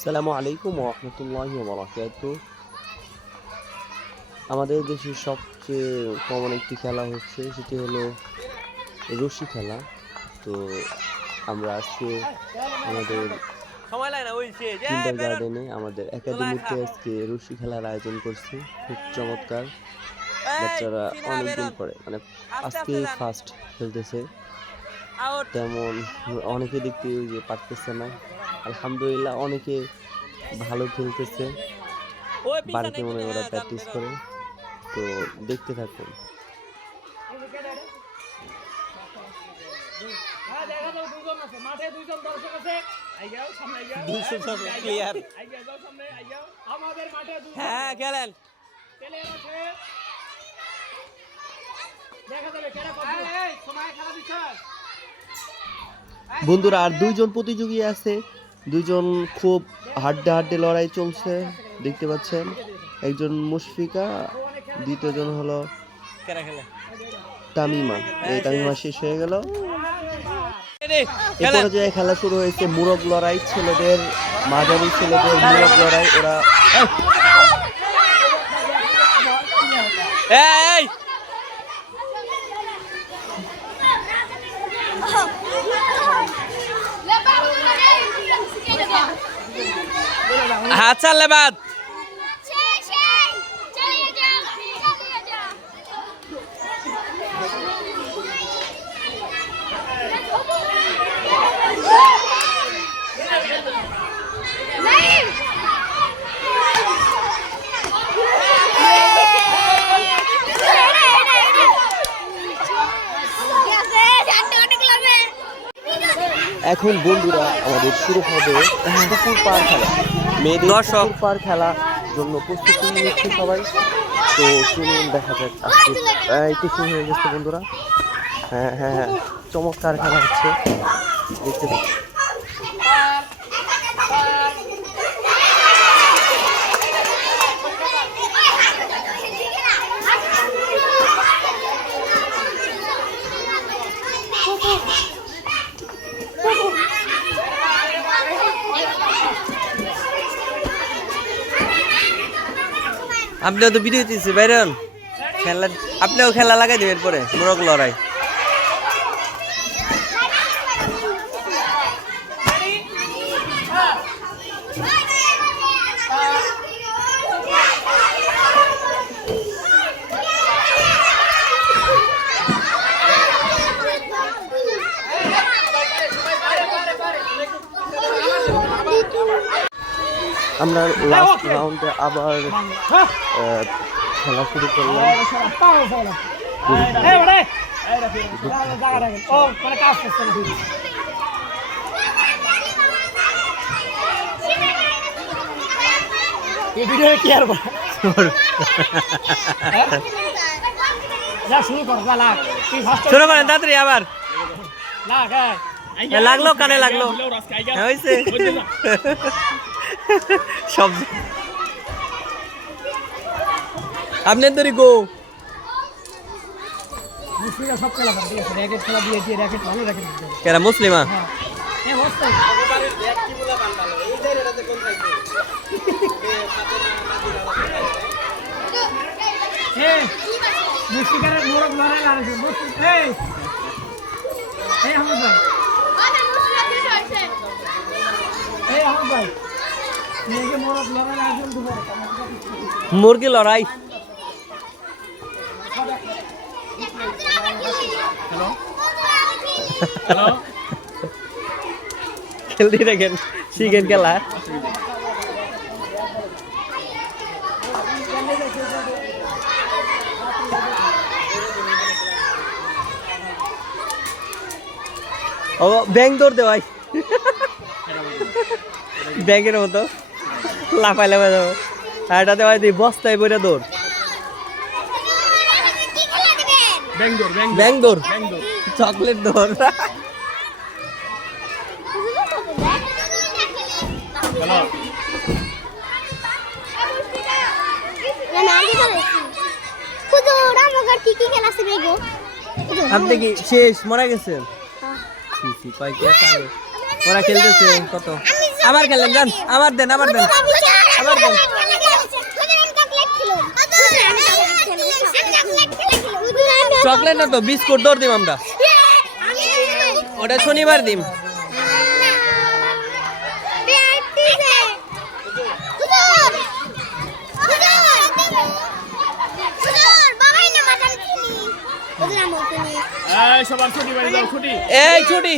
আসসালামু আলাইকুম রহমতুল্লাহ বরাকাত আমাদের দেশের সবচেয়ে কমন একটি খেলা হচ্ছে সেটি হলো রশি খেলা। তো আমরা আজকে আমাদের কিন্ডার গার্ডেনে আমাদের একাডেমিতে আজকে রশি খেলার আয়োজন করছি। খুব চমৎকার। বাচ্চারা অনেকদিন পরে মানে আজকে ফার্স্ট খেলতেছে। তেমন অনেকে দেখতে ওই যে পারতেছে না। আলহামদুলিল্লাহ অনেকে ভালো খেলতেছে। বাড়িতে মনে হয় ওরা প্র্যাকটিস করে। তো দেখতে থাকুন। হ্যাঁ, দেখা যাবে দুজন আছে মাঠে দুইজন দর্শক আছে আইগাও সামনে আইগাও দুইশো সব clear। আইগাও যাও সামনে আইগাও আমাদের মাঠে দুজন হ্যাঁ খেলেন বন্ধুরা আর দুইজন প্রতিযোগী আছে। দুইজন খুব হাড্ডে হাড্ডে লড়াই চলছে, দেখতে পাচ্ছেন। একজন মুশফিকা, দ্বিতীয়জন হলো তামিমা। এই তামিমা শেষ হয়ে গেল। খেলা শুরু হয়েছে মুরগ লড়াই ছেলেদের, মাঝারি ছেলেদের মুরগ লড়াই। ওরা এই এই হাত এখন বন্ধুরা আমাদের শুরু হবে পুকুর পার খেলা। মেয়েদের দর্শক। পুকুর পার খেলা জন্য প্রস্তুতি নিচ্ছে সবাই। তো চলুন দেখা যাক আজকে একটু শুরু হয়ে গেছে বন্ধুরা। হ্যাঁ হ্যাঁ হ্যাঁ চমৎকার খেলা হচ্ছে। দেখতে পাচ্ছি। আপনিও তো ভিডিও দিচ্ছি বাইরে খেলা আপনিও খেলা লাগাই দেবেন পরে মোরগ লড়াই। আমরা লাস্ট রাউন্ডে আবার খেলা শুরু করলাম। শুরু করেন তাড়াতাড়ি আবার। লাগ হ্যাঁ। লাগল কানে লাগল। হ্যাঁ, হয়েছে সব আপনার তৈরি গো। কেরা মুসলিমা? হ্যাঁ। এই ভাই এই আহমদ ভাই মেয়েকে মোরগ লড়াই খেলতে দেখেন চিকেন খেলা ও ব্যাংক দৌড় দে ভাই। ব্যাংকের মতো। লাফাই লাফাই যাব এটাতে ভাই তুই বস্তায় পরে দৌড়। ব্যাংক দৌড় চকলেট দৌড়। আপনি কি শেষ? মারা গেছেন আগে? ওরা খেলতেছে কত? আবার খেলেন যান। আবার দেন আবার দেন। আবার বল চকলেট না তো? বিস্কুট দৌড় দিম আমরা। ওটা শনিবার দিম। এই ছুটি।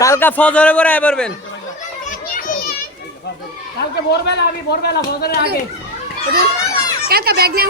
কালকা ফজরে পরে আয় পারবেন কালকে ভোরবেলা আমি ভোরবেলা ভোরের আগে। কালকে ব্যাগ নিয়ে